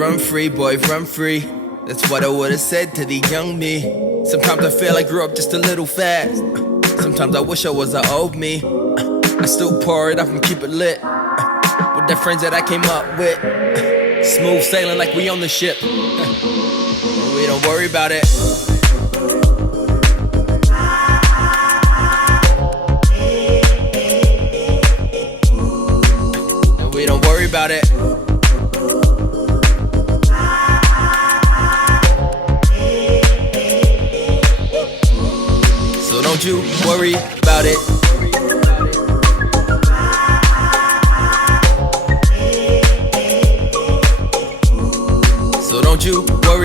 run free, boy, run free. That's what I would've said to the young me. Sometimes I feel I grew up just a little fast. Sometimes I wish I was the old me. I still pour it up and keep it lit with the friends that I came up with. Smooth sailing like we own the ship. We don't worry about it. We don't worry about it. So don't you worry about it. So don't you worry.